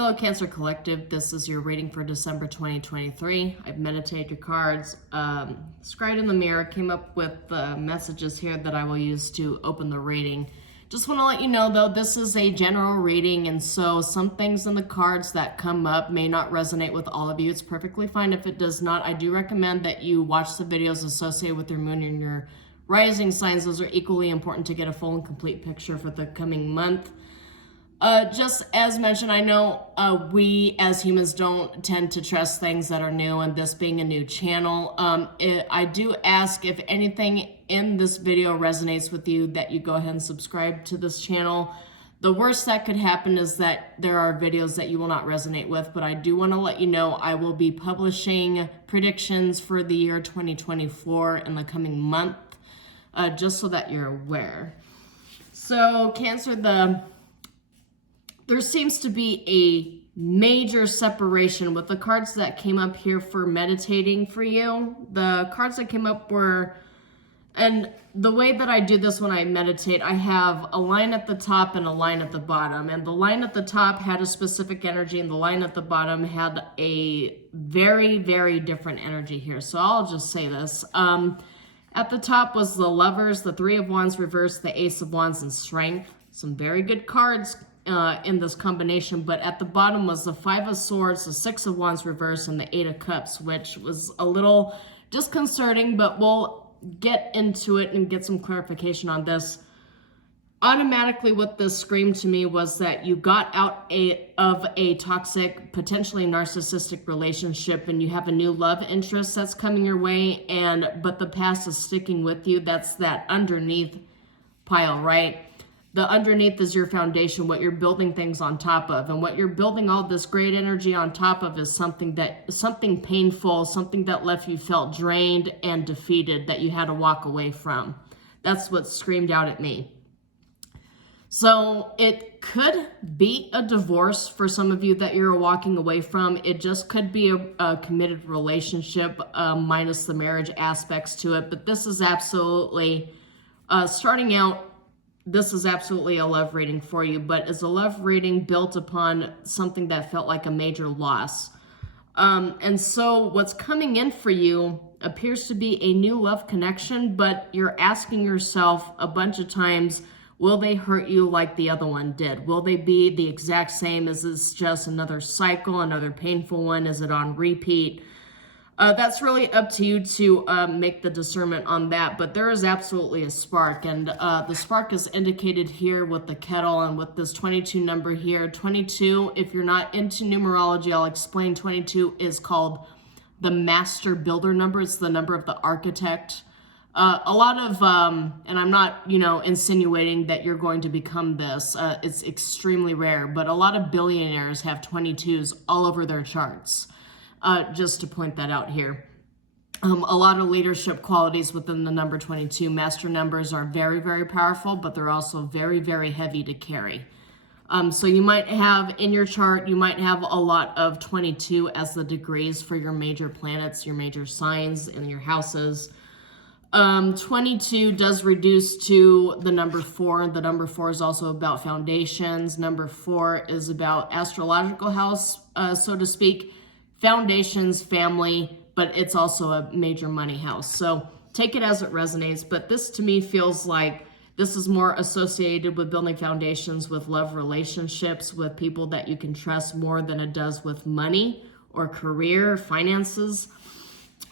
Hello, Cancer Collective. This is your reading for December 2023. I've meditated your cards, scried in the mirror, came up with messages here that I will use to open the reading. Just want to let you know, though, this is a general reading, and so some things in the cards that come up may not resonate with all of you. It's perfectly fine if it does not. I do recommend that you watch the videos associated with your moon and your rising signs. Those are equally important to get a full and complete picture for the coming month. Just as mentioned, I know we as humans don't tend to trust things that are new, and this being a new channel, I do ask if anything in this video resonates with you that you go ahead and subscribe to this channel. The worst that could happen is that there are videos that you will not resonate with, but I do want to let you know I will be publishing predictions for the year 2024 in the coming month, just so that you're aware. So Cancer, there seems to be a major separation with the cards that came up here for meditating for you. The cards that came up were, and the way that I do this when I meditate, I have a line at the top and a line at the bottom. And the line at the top had a specific energy, and the line at the bottom had a very, very different energy here. So I'll just say this. At the top was the Lovers, the Three of Wands reversed, the Ace of Wands, and Strength. Some very good cards in this combination, but at the bottom was the Five of Swords, the Six of Wands reverse, and the Eight of Cups, which was a little disconcerting, but we'll get into it and get some clarification on this. Automatically, what this screamed to me was that you got out of a toxic, potentially narcissistic relationship, and you have a new love interest that's coming your way, but the past is sticking with you. That's that underneath pile, right? The underneath is your foundation, what you're building things on top of. And what you're building all this great energy on top of is something painful, something that left you felt drained and defeated, that you had to walk away from. That's what screamed out at me. So it could be a divorce for some of you that you're walking away from. It just could be a committed relationship minus the marriage aspects to it. But this is absolutely, starting out, this is absolutely a love reading for you, but it's a love reading built upon something that felt like a major loss. And so what's coming in for you appears to be a new love connection, but you're asking yourself a bunch of times, will they hurt you like the other one did? Will they be the exact same? Is this just another cycle, another painful one? Is it on repeat? That's really up to you to make the discernment on that, but there is absolutely a spark, and the spark is indicated here with the kettle and with this 22 number here. 22, if you're not into numerology, I'll explain. 22 is called the master builder number. It's the number of the architect. A lot of, and I'm not, insinuating that you're going to become this. It's extremely rare, but a lot of billionaires have 22s all over their charts. Just to point that out here. A lot of leadership qualities within the number 22. Master numbers are very, very powerful, but they're also very, very heavy to carry. So you might have in your chart, you might have a lot of 22 as the degrees for your major planets, your major signs, and your houses. 22 does reduce to the number 4. The number 4 is also about foundations. Number 4 is about astrological house, so to speak. Foundations, family, but it's also a major money house. So take it as it resonates. But this to me feels like this is more associated with building foundations with love relationships, with people that you can trust more than it does with money or career, finances,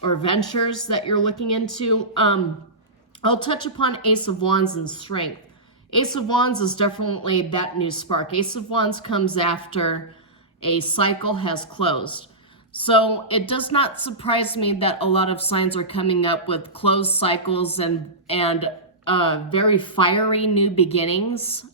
or ventures that you're looking into. I'll touch upon Ace of Wands and Strength. Ace of Wands is definitely that new spark. Ace of Wands comes after a cycle has closed. So it does not surprise me that a lot of signs are coming up with closed cycles and very fiery new beginnings,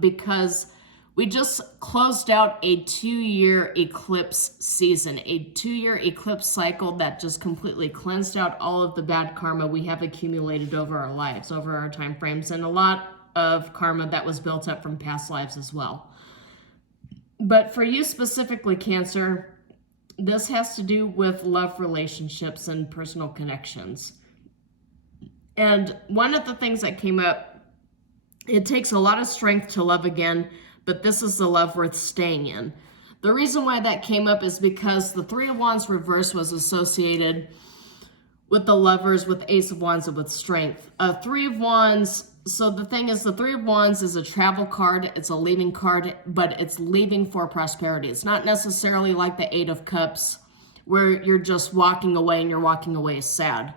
because we just closed out a 2-year eclipse season, a 2-year eclipse cycle that just completely cleansed out all of the bad karma we have accumulated over our lives, over our time frames, and a lot of karma that was built up from past lives as well. But for you specifically, Cancer, this has to do with love relationships and personal connections. And one of the things that came up, it takes a lot of strength to love again, but this is the love worth staying in. The reason why that came up is because the Three of Wands reverse was associated with the Lovers, with Ace of Wands, and with Strength. Three of Wands, so the thing is, the Three of Wands is a travel card, it's a leaving card, but it's leaving for prosperity. It's not necessarily like the Eight of Cups, where you're just walking away and you're walking away sad.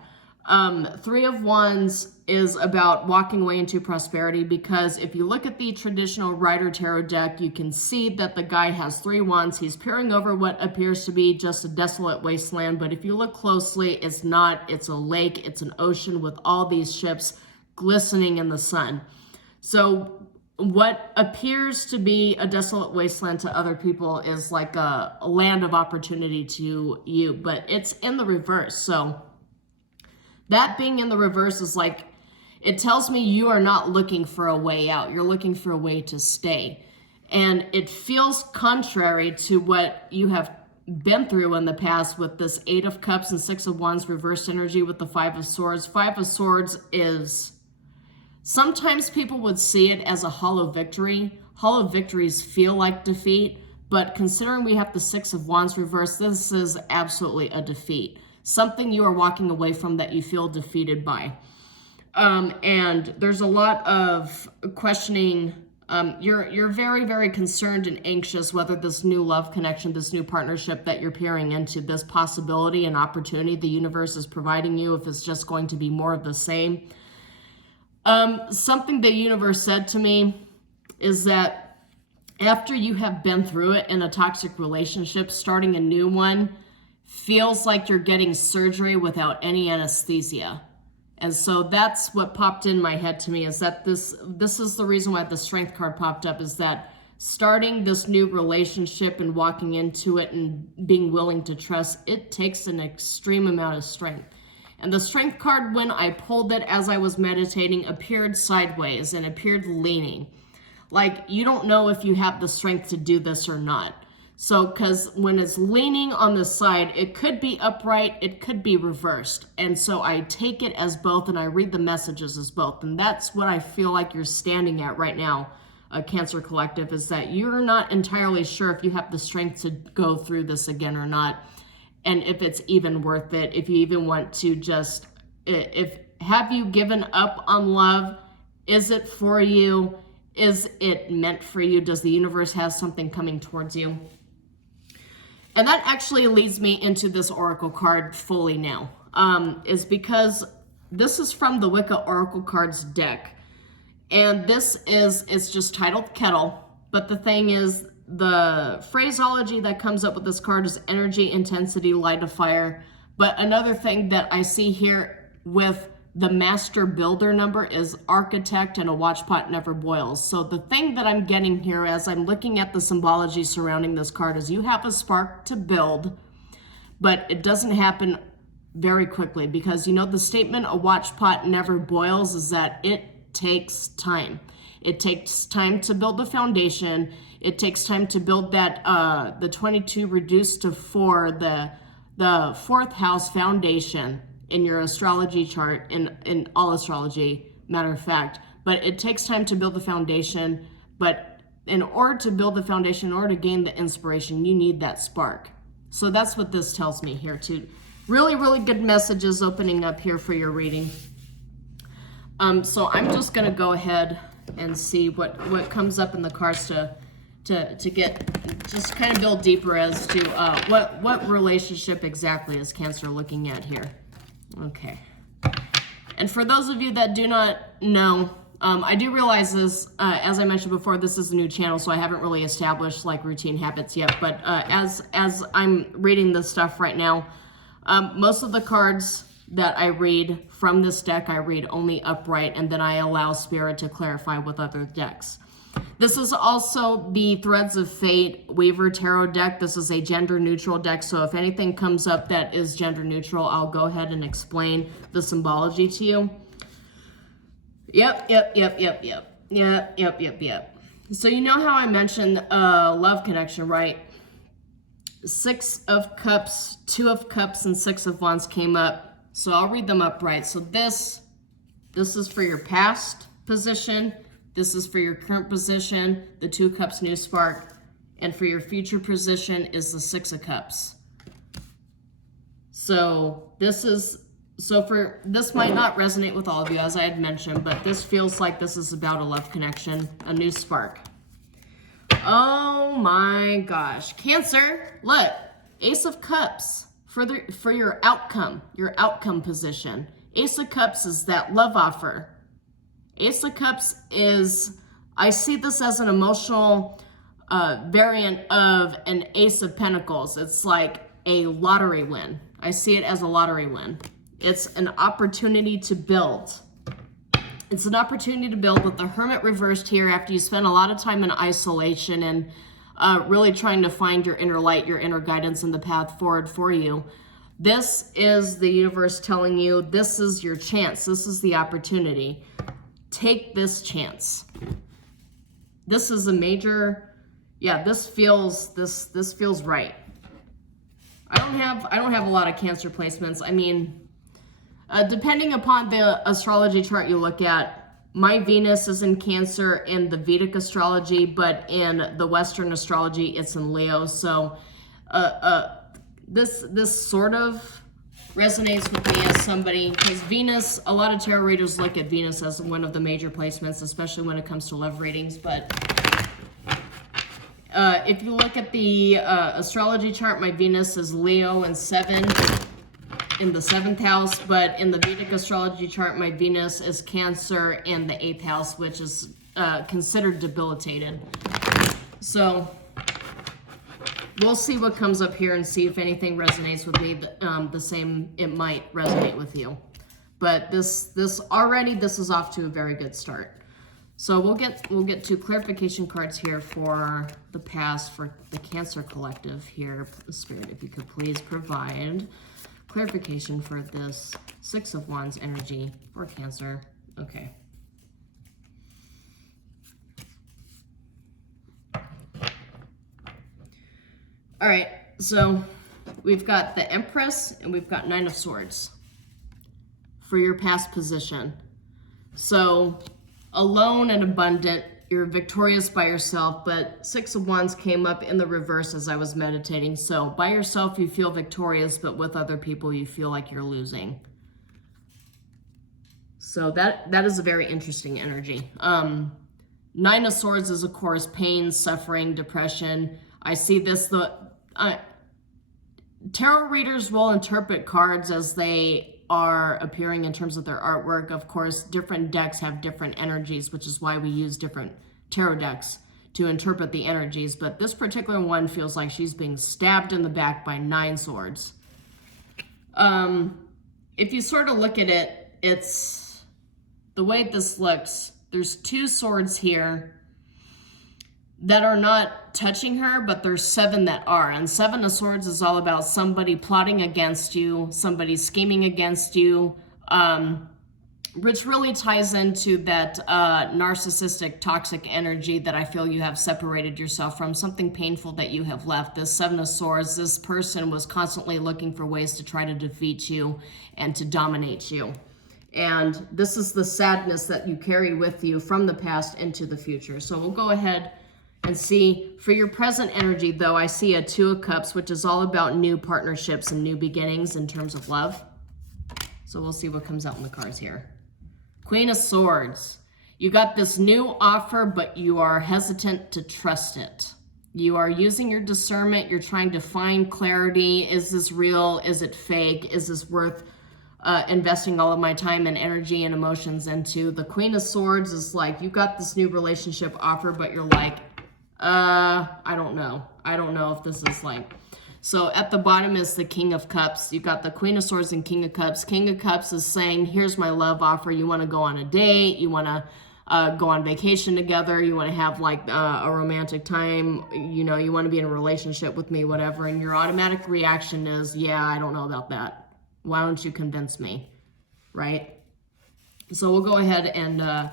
Three of Wands is about walking away into prosperity, because if you look at the traditional Rider Tarot deck, you can see that the guy has 3 wands. He's peering over what appears to be just a desolate wasteland, but if you look closely, it's not. It's a lake, it's an ocean with all these ships glistening in the sun. So what appears to be a desolate wasteland to other people is like a land of opportunity to you, but it's in the reverse. So that being in the reverse is like, it tells me you are not looking for a way out. You're looking for a way to stay. And it feels contrary to what you have been through in the past with this Eight of Cups and Six of Wands reverse energy with the Five of Swords. Five of Swords is, sometimes people would see it as a hollow victory. Hollow victories feel like defeat, but considering we have the Six of Wands reverse, this is absolutely a defeat. Something you are walking away from that you feel defeated by. And there's a lot of questioning. You're very, very concerned and anxious whether this new love connection, this new partnership that you're peering into, this possibility and opportunity the universe is providing you, if it's just going to be more of the same. Something the universe said to me is that after you have been through it in a toxic relationship, starting a new one feels like you're getting surgery without any anesthesia. And so that's what popped in my head to me, is that this is the reason why the Strength card popped up, is that starting this new relationship and walking into it and being willing to trust, it takes an extreme amount of strength. And the Strength card, when I pulled it as I was meditating, appeared sideways and appeared leaning. Like, you don't know if you have the strength to do this or not. So, because when it's leaning on the side, it could be upright, it could be reversed. And so I take it as both, and I read the messages as both. And that's what I feel like you're standing at right now, Cancer Collective, is that you're not entirely sure if you have the strength to go through this again or not. And if it's even worth it, if you even want to just, have you given up on love? Is it for you? Is it meant for you? Does the universe have something coming towards you? And that actually leads me into this Oracle card fully now, is because this is from the Wicca Oracle Cards deck. And it's just titled Kettle. But the thing is, the phraseology that comes up with this card is energy, intensity, light of fire. But another thing that I see here with the master builder number is architect, and a watch pot never boils. So the thing that I'm getting here as I'm looking at the symbology surrounding this card is you have a spark to build, but it doesn't happen very quickly, because you know the statement a watch pot never boils is that it takes time. It takes time to build the foundation. It takes time to build that the 22 reduced to 4, the fourth house foundation in your astrology chart, in all astrology, matter of fact. But it takes time to build the foundation. But in order to build the foundation, in order to gain the inspiration, you need that spark. So that's what this tells me here too. Really, really good messages opening up here for your reading. So I'm just gonna go ahead and see what comes up in the cards to get, just kind of build deeper as to what relationship exactly is Cancer looking at here. Okay. And for those of you that do not know, I do realize this, as I mentioned before, this is a new channel, so I haven't really established like routine habits yet. But as I'm reading this stuff right now, most of the cards that I read from this deck, I read only upright, and then I allow Spirit to clarify with other decks. This is also the Threads of Fate Weaver Tarot deck. This is a gender neutral deck, so if anything comes up that is gender neutral, I'll go ahead and explain the symbology to you. Yep. So you know how I mentioned love connection, right? 6 of Cups, 2 of Cups, and 6 of Wands came up. So I'll read them upright. So this is for your past position. This is for your current position, the 2 of Cups, new spark, And for your future position is the Six of Cups. So this might not resonate with all of you, as I had mentioned, but this feels like this is about a love connection, a new spark. Oh my gosh. Cancer, look, Ace of Cups for your outcome position. Ace of Cups is that love offer. Ace of Cups is, I see this as an emotional variant of an Ace of Pentacles. It's like a lottery win. I see it as a lottery win. It's an opportunity to build. It's an opportunity to build with the Hermit reversed here after you spend a lot of time in isolation and really trying to find your inner light, your inner guidance, and the path forward for you. This is the universe telling you this is your chance. This is the opportunity. Take this chance. This is a major, yeah, this feels right. I don't have a lot of Cancer placements. I mean, depending upon the astrology chart you look at, my Venus is in Cancer in the Vedic astrology, but in the Western astrology, it's in Leo. So this sort of resonates with me as somebody, because Venus, a lot of tarot readers look at Venus as one of the major placements, especially when it comes to love readings. But if you look at the astrology chart, my Venus is Leo and 7 in the 7th house, but in the Vedic astrology chart, my Venus is Cancer in the 8th house, which is considered debilitated. So we'll see what comes up here and see if anything resonates with me. The same, it might resonate with you. But this is off to a very good start. So we'll get to clarification cards here for the past, for the Cancer collective here. Spirit, if you could please provide clarification for this Six of Wands energy for Cancer. Okay. All right, so we've got the Empress and we've got Nine of Swords for your past position. So alone and abundant, you're victorious by yourself, but Six of Wands came up in the reverse as I was meditating. So by yourself, you feel victorious, but with other people, you feel like you're losing. So that is a very interesting energy. Nine of Swords is, of course, pain, suffering, depression. I see this, tarot readers will interpret cards as they are appearing in terms of their artwork. Of course, different decks have different energies, which is why we use different tarot decks to interpret the energies. But this particular one feels like she's being stabbed in the back by 9 swords. If you sort of look at it, it's the way this looks. There's 2 swords here that are not touching her, but there's 7 that are. And 7 of Swords is all about somebody plotting against you, somebody scheming against you, which really ties into that narcissistic, toxic energy that I feel you have separated yourself from, something painful that you have left. This 7 of Swords, this person was constantly looking for ways to try to defeat you and to dominate you. And this is the sadness that you carry with you from the past into the future. So we'll go ahead and see, for your present energy, though, I see a 2 of Cups, which is all about new partnerships and new beginnings in terms of love. So we'll see what comes out in the cards here. Queen of Swords. You got this new offer, but you are hesitant to trust it. You are using your discernment. You're trying to find clarity. Is this real? Is it fake? Is this worth investing all of my time and energy and emotions into? The Queen of Swords is like, you got this new relationship offer, but you're like, I don't know. I don't know if this is like. So at the bottom is the King of Cups. You got the Queen of Swords and King of Cups. King of Cups is saying, here's my love offer. You want to go on a date. You want to go on vacation together. You want to have like a romantic time. You know, you want to be in a relationship with me, whatever. And your automatic reaction is, yeah, I don't know about that. Why don't you convince me? Right? So we'll go ahead and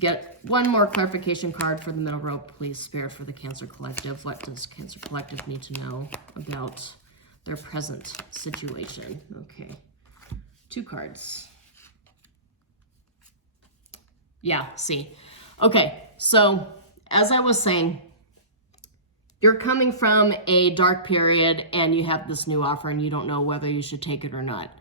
get one more clarification card for the middle row, please, Spirit, for the Cancer Collective. What does Cancer Collective need to know about their present situation? Okay. 2 cards. Yeah, see. Okay, so as I was saying, you're coming from a dark period and you have this new offer and you don't know whether you should take it or not.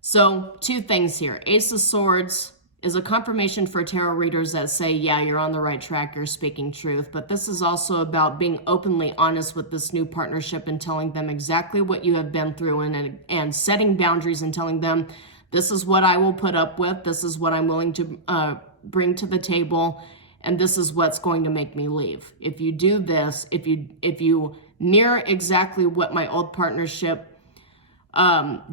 So 2 things here. Ace of Swords is a confirmation for tarot readers that say, yeah, you're on the right track, you're speaking truth. But this is also about being openly honest with this new partnership and telling them exactly what you have been through and setting boundaries and telling them, this is what I will put up with, this is what I'm willing to bring to the table, and this is what's going to make me leave. If you do this, if you mirror exactly what my old partnership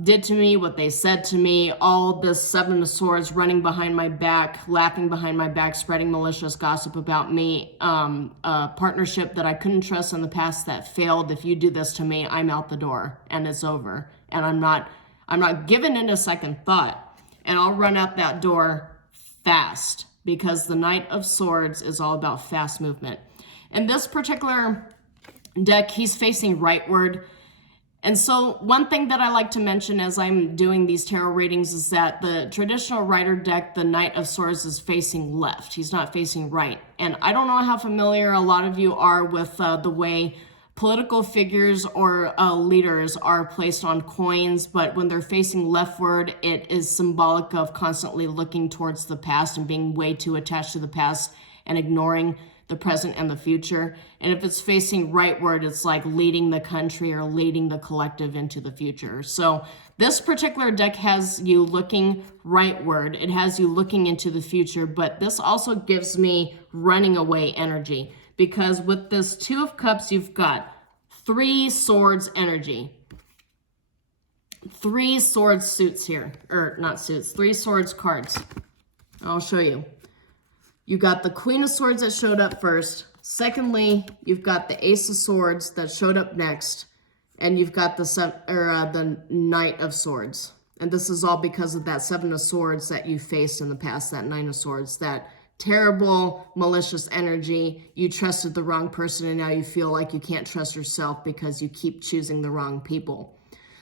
did to me, what they said to me, all this 7 of Swords running behind my back, laughing behind my back, spreading malicious gossip about me, a partnership that I couldn't trust in the past that failed. If you do this to me, I'm out the door and it's over. And I'm not giving it a second thought. And I'll run out that door fast, because the Knight of Swords is all about fast movement. In this particular deck, he's facing rightward. And so one thing that I like to mention as I'm doing these tarot readings is that the traditional Rider deck, the Knight of Swords, is facing left. He's not facing right. And I don't know how familiar a lot of you are with the way political figures or leaders are placed on coins, but when they're facing leftward, it is symbolic of constantly looking towards the past and being way too attached to the past and ignoring the present and the future. And if it's facing rightward, it's like leading the country or leading the collective into the future. So this particular deck has you looking rightward. It has you looking into the future, but this also gives me running away energy, because with this 2 of Cups, you've got 3 swords energy. 3 swords suits here, or not suits, 3 swords cards. I'll show you. You got the Queen of Swords that showed up first. Secondly, you've got the Ace of Swords that showed up next. And you've got the Knight of Swords. And this is all because of that 7 of Swords that you faced in the past, that 9 of Swords, that terrible, malicious energy. You trusted the wrong person and now you feel like you can't trust yourself because you keep choosing the wrong people.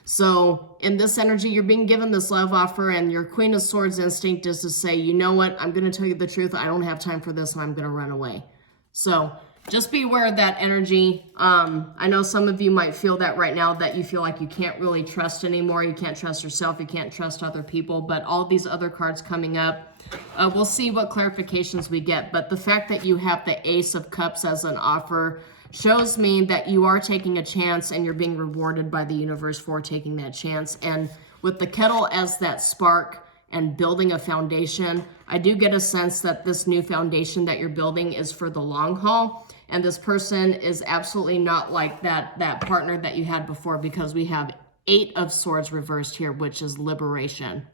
So in this energy, you're being given this love offer, and your Queen of Swords instinct is to say, you know what, I'm going to tell you the truth. I don't have time for this, and I'm going to run away. So just be aware of that energy. I know some of you might feel that right now, that you feel like you can't really trust anymore. You can't trust yourself. You can't trust other people. But all these other cards coming up, we'll see what clarifications we get. But the fact that you have the Ace of Cups as an offer shows me that you are taking a chance and you're being rewarded by the universe for taking that chance. And with the Kettle as that spark and building a foundation, I do get a sense that this new foundation that you're building is for the long haul. And this person is absolutely not like that partner that you had before, because we have 8 of Swords reversed here, which is liberation.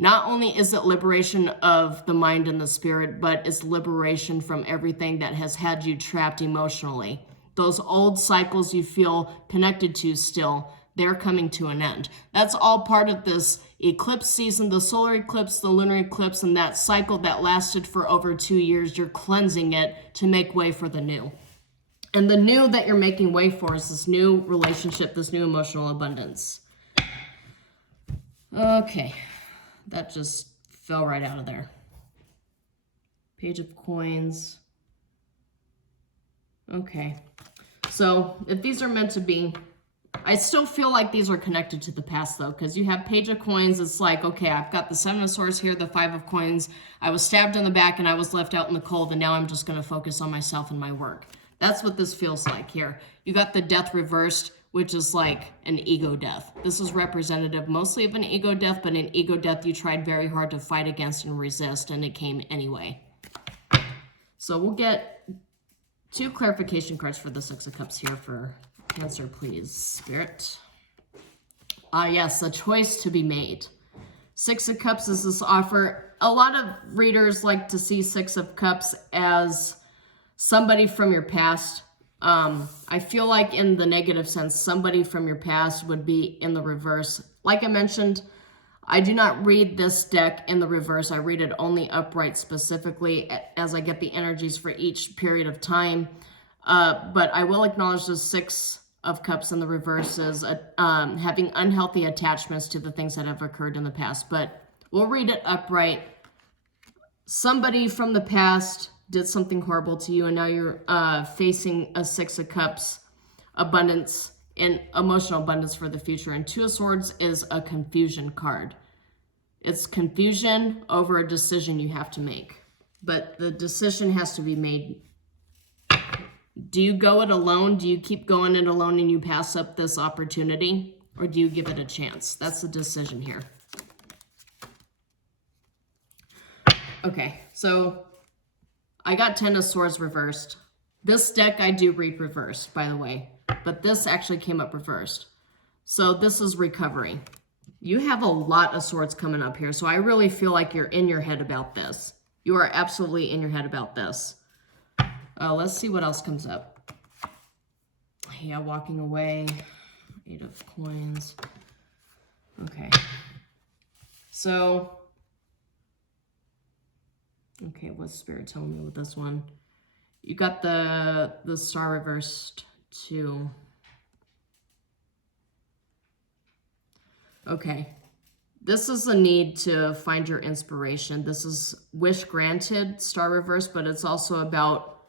Not only is it liberation of the mind and the spirit, but it's liberation from everything that has had you trapped emotionally. Those old cycles you feel connected to still, they're coming to an end. That's all part of this eclipse season, the solar eclipse, the lunar eclipse, and that cycle that lasted for over 2 years. You're cleansing it to make way for the new. And the new that you're making way for is this new relationship, this new emotional abundance. Okay. That just fell right out of there. Page of Coins. Okay. So if these are meant to be, I still feel like these are connected to the past though, because you have Page of Coins. It's like, okay, I've got the 7 of Swords here, the 5 of Coins. I was stabbed in the back and I was left out in the cold, and now I'm just going to focus on myself and my work. That's what this feels like here. You got the Death reversed, which is like an ego death. This is representative mostly of an ego death, but an ego death you tried very hard to fight against and resist, and it came anyway. So we'll get 2 clarification cards for the 6 of Cups here for Cancer, please, Spirit. Yes, a choice to be made. 6 of Cups is this offer. A lot of readers like to see 6 of Cups as somebody from your past. I feel like in the negative sense, somebody from your past would be in the reverse. Like I mentioned, I do not read this deck in the reverse. I read it only upright specifically as I get the energies for each period of time. But I will acknowledge the 6 of Cups in the reverse is having unhealthy attachments to the things that have occurred in the past. But we'll read it upright. Somebody from the past did something horrible to you, and now you're facing a Six of Cups, abundance and emotional abundance for the future. And Two of Swords is a confusion card. It's confusion over a decision you have to make. But the decision has to be made. Do you go it alone? Do you keep going it alone and you pass up this opportunity? Or do you give it a chance? That's the decision here. Okay, so I got Ten of Swords reversed. This deck I do read reversed, by the way. But this actually came up reversed. So this is recovery. You have a lot of swords coming up here. So I really feel like you're in your head about this. You are absolutely in your head about this. Let's see what else comes up. Yeah, walking away. 8 of Coins. Okay. So, okay, what's Spirit telling me with this one? You got the Star reversed too. Okay. This is a need to find your inspiration. This is wish granted, Star reverse, but it's also about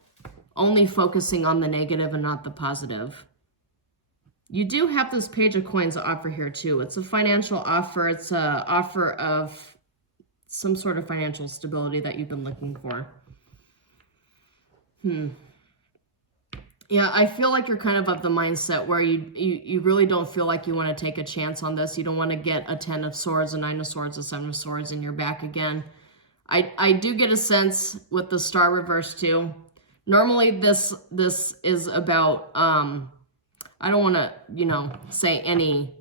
only focusing on the negative and not the positive. You do have this Page of Coins offer here too. It's a financial offer. It's an offer of some sort of financial stability that you've been looking for. Yeah, I feel like you're kind of the mindset where you really don't feel like you want to take a chance on this. You don't want to get a 10 of Swords, a 9 of Swords, a 7 of Swords, and you're back again. I do get a sense with the Star reverse too. Normally this is about, I don't want to, say any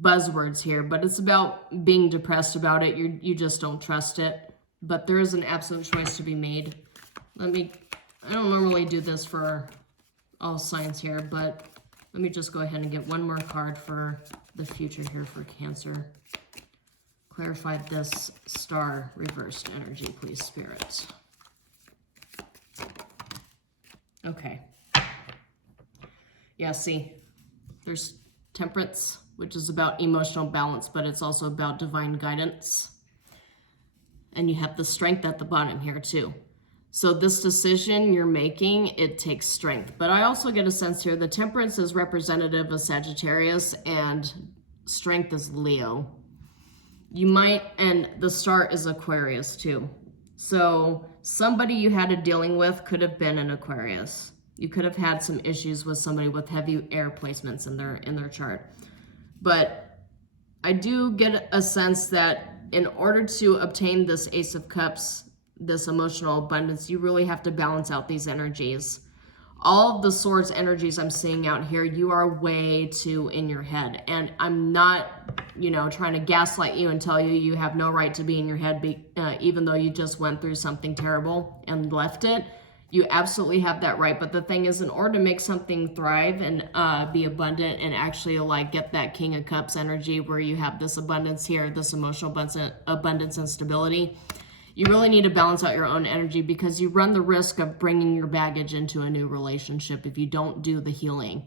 buzzwords here, but it's about being depressed about it. You just don't trust it. But there is an absolute choice to be made. I don't normally do this for all signs here, but let me just go ahead and get one more card for the future here for Cancer. Clarify this Star reversed energy, please, Spirit. Okay. Yeah, see, there's Temperance, which is about emotional balance, but it's also about divine guidance. And you have the Strength at the bottom here too. So this decision you're making, it takes strength. But I also get a sense here, the Temperance is representative of Sagittarius and Strength is Leo. You might, and the Star is Aquarius too. So somebody you had a dealing with could have been an Aquarius. You could have had some issues with somebody with heavy air placements in their chart. But I do get a sense that in order to obtain this Ace of Cups, this emotional abundance, you really have to balance out these energies. All of the Swords energies I'm seeing out here, you are way too in your head. And I'm not, trying to gaslight you and tell you you have no right to be in your head, even though you just went through something terrible and left it. You absolutely have that right. But the thing is, in order to make something thrive and be abundant and actually get that King of Cups energy where you have this abundance here, this emotional abundance and stability, you really need to balance out your own energy, because you run the risk of bringing your baggage into a new relationship if you don't do the healing.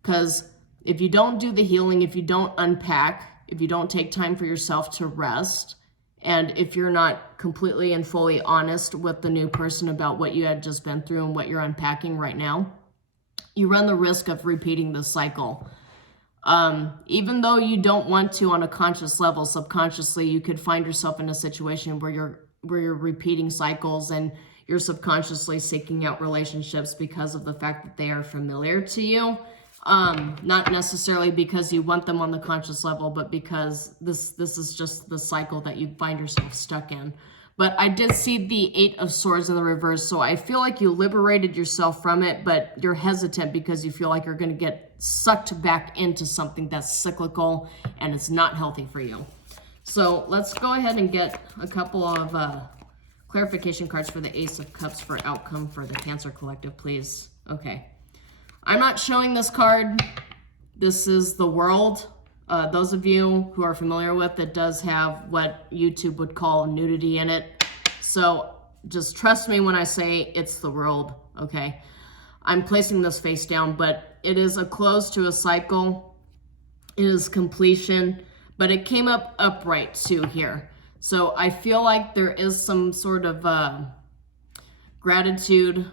Because if you don't do the healing, if you don't unpack, if you don't take time for yourself to rest, and if you're not completely and fully honest with the new person about what you had just been through and what you're unpacking right now, you run the risk of repeating the cycle. Even though you don't want to on a conscious level, subconsciously, you could find yourself in a situation where you're repeating cycles and you're subconsciously seeking out relationships because of the fact that they are familiar to you. Not necessarily because you want them on the conscious level, but because this is just the cycle that you find yourself stuck in. But I did see the 8 of Swords in the reverse, so I feel like you liberated yourself from it, but you're hesitant because you feel like you're going to get sucked back into something that's cyclical and it's not healthy for you. So let's go ahead and get a couple of clarification cards for the Ace of Cups for outcome for the Cancer Collective, please. Okay. I'm not showing this card. This is the World. Those of you who are familiar with it, does have what YouTube would call nudity in it. So just trust me when I say it's the World, okay? I'm placing this face down, but it is a close to a cycle. It is completion, but it came up upright too here. So I feel like there is some sort of gratitude.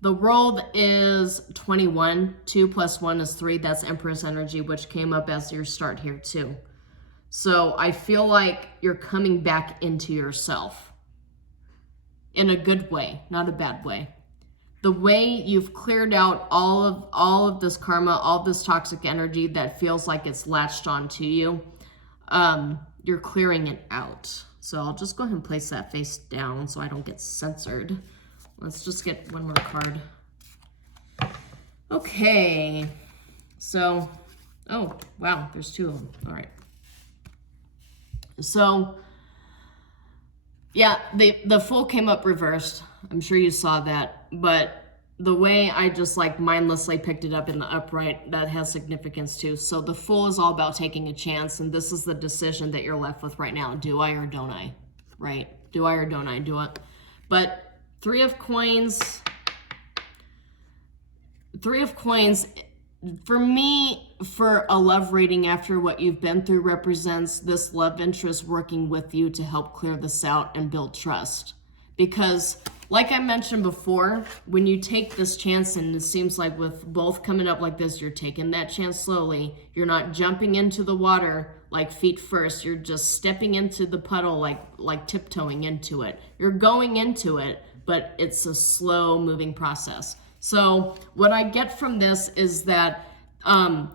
The world is 21. 2 plus 1 is 3. That's Empress energy, which came up as your start here too. So I feel like you're coming back into yourself in a good way, not a bad way. The way you've cleared out all of this karma, all of this toxic energy that feels like it's latched onto you, you're clearing it out. So I'll just go ahead and place that face down so I don't get censored. Let's just get one more card. Okay. So, oh, wow, there's 2 of them. All right. So, yeah, the Fool came up reversed. I'm sure you saw that. But the way I just like mindlessly picked it up in the upright, that has significance too. So the Fool is all about taking a chance. And this is the decision that you're left with right now. Do I or don't I? Right? Do I or don't I? Do it. But 3 of Coins, for me, for a love reading after what you've been through, represents this love interest working with you to help clear this out and build trust. Because, like I mentioned before, when you take this chance, and it seems like with both coming up like this, you're taking that chance slowly. You're not jumping into the water like feet first. You're just stepping into the puddle like tiptoeing into it. You're going into it, but it's a slow moving process. So what I get from this is that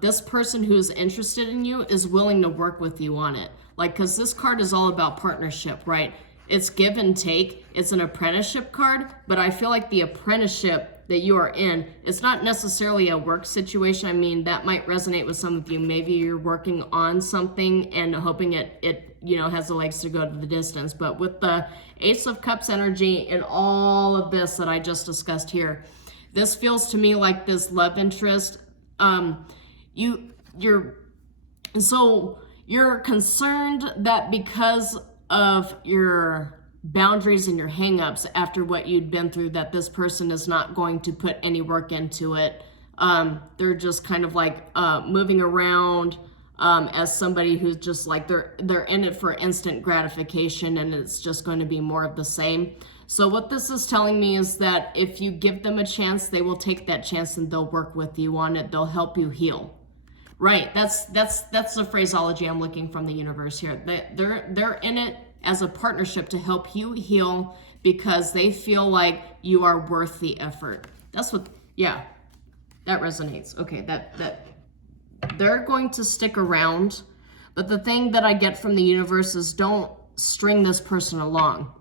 this person who's interested in you is willing to work with you on it. Like, because this card is all about partnership, right? It's give and take. It's an apprenticeship card, but I feel like the apprenticeship that you are in, it's not necessarily a work situation. I mean, that might resonate with some of you. Maybe you're working on something and hoping it has the legs to go to the distance. But with the Ace of Cups energy and all of this that I just discussed here, this feels to me like this love interest. You're concerned that because of your boundaries and your hangups after what you'd been through, that this person is not going to put any work into it. They're just kind of like moving around as somebody who's just like they're in it for instant gratification, and it's just going to be more of the same. So what this is telling me is that if you give them a chance, they will take that chance and they'll work with you on it. They'll help you heal. Right, that's the phraseology I'm looking from the universe here. They're in it as a partnership to help you heal because they feel like you are worth the effort. That's what, yeah, that resonates. Okay, that they're going to stick around, but the thing that I get from the universe is don't string this person along.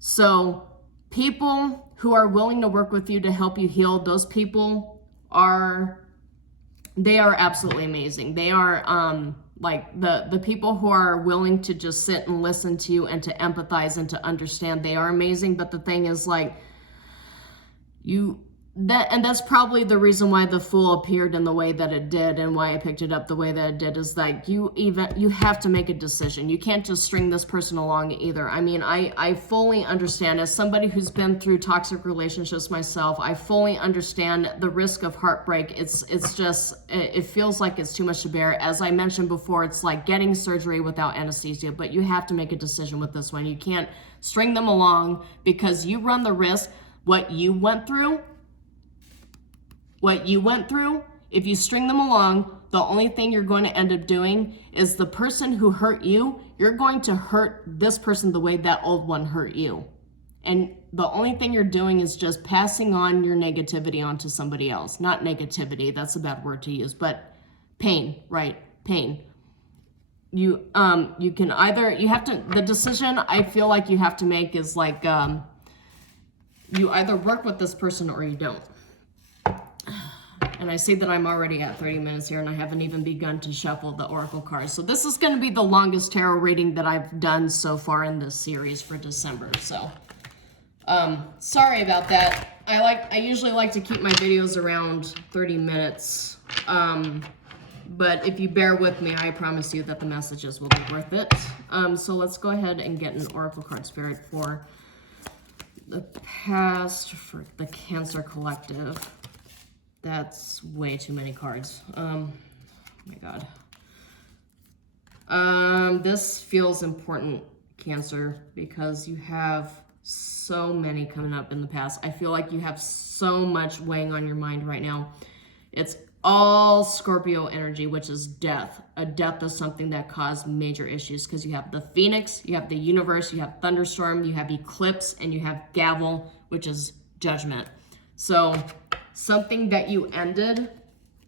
So people who are willing to work with you to help you heal, those people are absolutely amazing. They are like the people who are willing to just sit and listen to you and to empathize and to understand. They are amazing. But the thing is, like, that's probably the reason why the Fool appeared in the way that it did and why I picked it up the way that it did, is like you have to make a decision. You can't just string this person along either. I mean, I fully understand, as somebody who's been through toxic relationships myself, I fully understand the risk of heartbreak. It feels like it's too much to bear. As I mentioned before, it's like getting surgery without anesthesia, but you have to make a decision with this one. You can't string them along because you run the risk. What you went through, if you string them along, the only thing you're going to end up doing is the person who hurt you, you're going to hurt this person the way that old one hurt you. And the only thing you're doing is just passing on your negativity onto somebody else. Not negativity, that's a bad word to use, but pain, right? Pain. The decision I feel like you have to make is like, you either work with this person or you don't. And I see that I'm already at 30 minutes here and I haven't even begun to shuffle the Oracle cards. So this is going to be the longest tarot reading that I've done so far in this series for December. So sorry about that. I usually like to keep my videos around 30 minutes. But if you bear with me, I promise you that the messages will be worth it. So let's go ahead and get an Oracle card spirit for the past, for the Cancer Collective. That's way too many cards. Oh my God. This feels important, Cancer, because you have So many coming up in the past. I feel like you have so much weighing on your mind right now. It's all Scorpio energy, which is death. A death is something that caused major issues because you have the Phoenix, you have the universe, you have thunderstorm, you have eclipse, and you have gavel, which is judgment. So something that you ended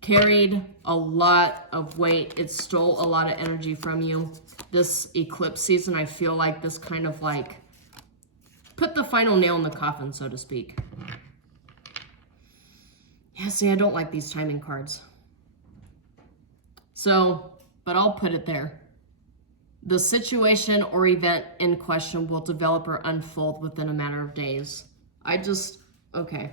carried a lot of weight. It stole a lot of energy from you. This eclipse season, I feel like this kind of like put the final nail in the coffin, so to speak. Yeah, see, I don't like these timing cards. So, but I'll put it there. The situation or event in question will develop or unfold within a matter of days. Okay.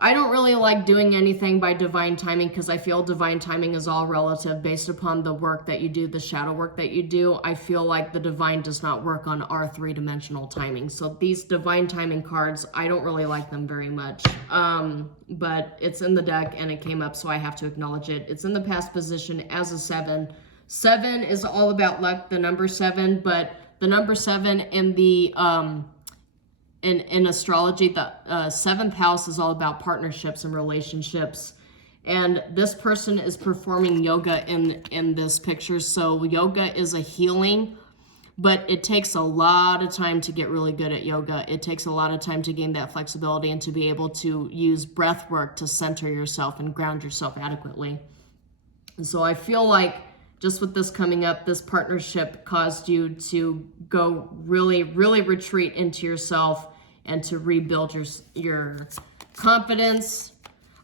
I don't really like doing anything by divine timing because I feel divine timing is all relative based upon the work that you do, the shadow work that you do. I feel like the divine does not work on our three-dimensional timing. So these divine timing cards, I don't really like them very much. But it's in the deck and it came up, so I have to acknowledge it. It's in the past position as a 7. 7 is all about luck, the number 7, but the number 7 in the in astrology, the 7th house is all about partnerships and relationships. And this person is performing yoga in this picture. So yoga is a healing, but it takes a lot of time to get really good at yoga. It takes a lot of time to gain that flexibility and to be able to use breath work to center yourself and ground yourself adequately. And so I feel like just with this coming up, this partnership caused you to go really, really retreat into yourself and to rebuild your confidence.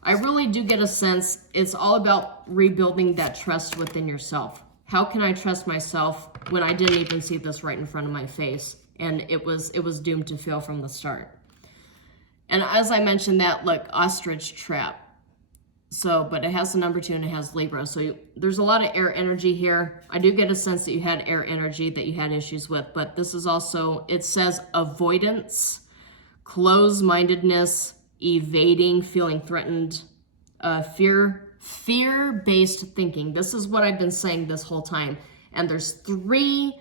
I really do get a sense it's all about rebuilding that trust within yourself. How can I trust myself when I didn't even see this right in front of my face? And it was doomed to fail from the start. And as I mentioned that, look, ostrich trap. So, but it has the number 2 and it has Libra. So there's a lot of air energy here. I do get a sense that you had air energy that you had issues with, but this is also, it says avoidance, closed-mindedness, evading, feeling threatened, fear-based thinking. This is what I've been saying this whole time. And there's 3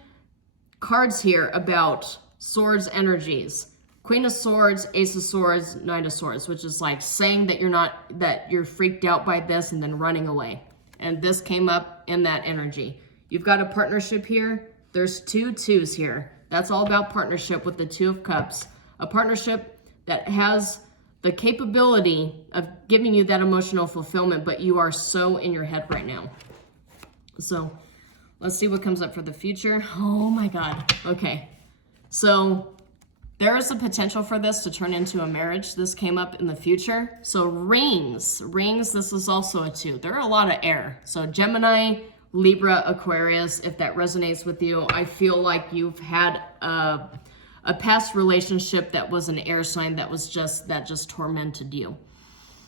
cards here about swords energies. Queen of Swords, Ace of Swords, Knight of Swords, which is like saying that you're freaked out by this and then running away. And this came up in that energy. You've got a partnership here. There's 2 2s here. That's all about partnership with the 2 of Cups. A partnership that has the capability of giving you that emotional fulfillment, but you are so in your head right now. So let's see what comes up for the future. Oh my God. Okay. So there is a potential for this to turn into a marriage. This came up in the future. So rings, this is also a 2. There are a lot of air. So Gemini, Libra, Aquarius, if that resonates with you, I feel like you've had a past relationship that was an air sign that just tormented you.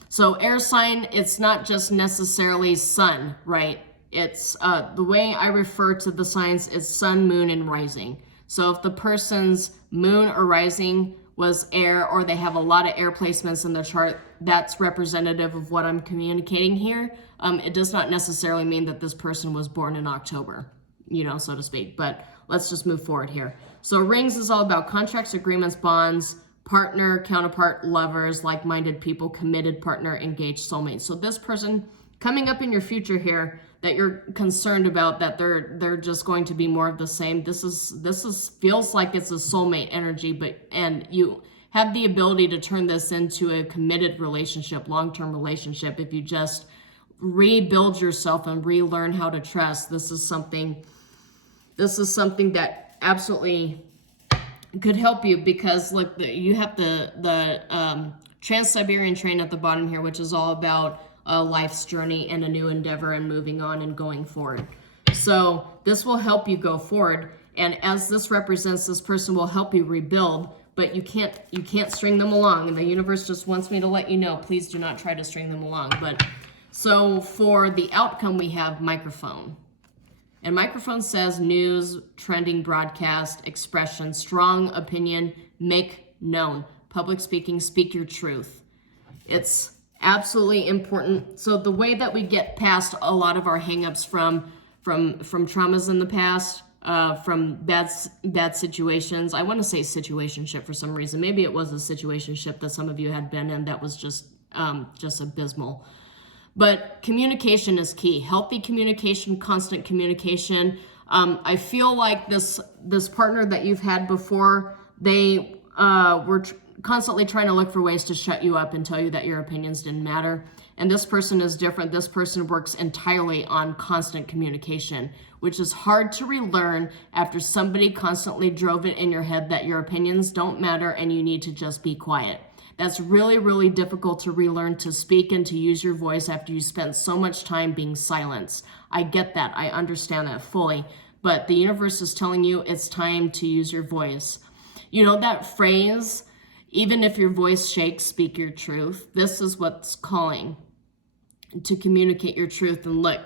So air sign, it's not just necessarily sun, right? It's the way I refer to the signs is sun, moon, and rising. So if the person's moon or rising was air, or they have a lot of air placements in their chart, that's representative of what I'm communicating here. It does not necessarily mean that this person was born in October, so to speak, but let's just move forward here. So rings is all about contracts, agreements, bonds, partner, counterpart, lovers, like-minded people, committed partner, engaged soulmate. So this person coming up in your future here that you're concerned about, that they're just going to be more of the same. This feels like it's a soulmate energy, and you have the ability to turn this into a committed relationship, long-term relationship, if you just rebuild yourself and relearn how to trust. This is something that absolutely could help you, because look, you have the Trans-Siberian train at the bottom here, which is all about life's journey and a new endeavor and moving on and going forward. So this will help you go forward, and as this represents, this person will help you rebuild, but you can't string them along, and the universe just wants me to let you know, please do not try to string them along. But so for the outcome, we have microphone. And microphone says news, trending, broadcast, expression, strong opinion, make known, public speaking, speak your truth. It's absolutely important. So the way that we get past a lot of our hangups from traumas in the past, from bad situations. I want to say situationship for some reason. Maybe it was a situationship that some of you had been in that was just abysmal. But communication is key. Healthy communication, constant communication. I feel like this partner that you've had before, they were constantly trying to look for ways to shut you up and tell you that your opinions didn't matter. And this person is different. This person works entirely on constant communication, which is hard to relearn after somebody constantly drove it in your head that your opinions don't matter and you need to just be quiet. That's really, really difficult to relearn to speak and to use your voice after you spent so much time being silenced. I get that. I understand that fully. But the universe is telling you it's time to use your voice. You know that phrase, even if your voice shakes, speak your truth. This is what's calling to communicate your truth. And look,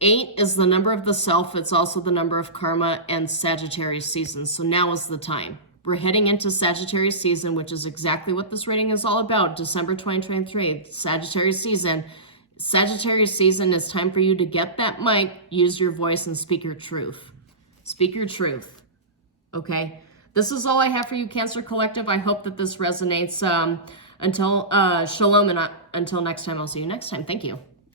8 is the number of the self. It's also the number of karma and Sagittarius season. So now is the time. We're heading into Sagittarius season, which is exactly what this reading is all about. December 2023, Sagittarius season. Sagittarius season is time for you to get that mic, use your voice, and speak your truth. Speak your truth. Okay? This is all I have for you, Cancer Collective. I hope that this resonates. Until shalom, and until next time, I'll see you next time. Thank you.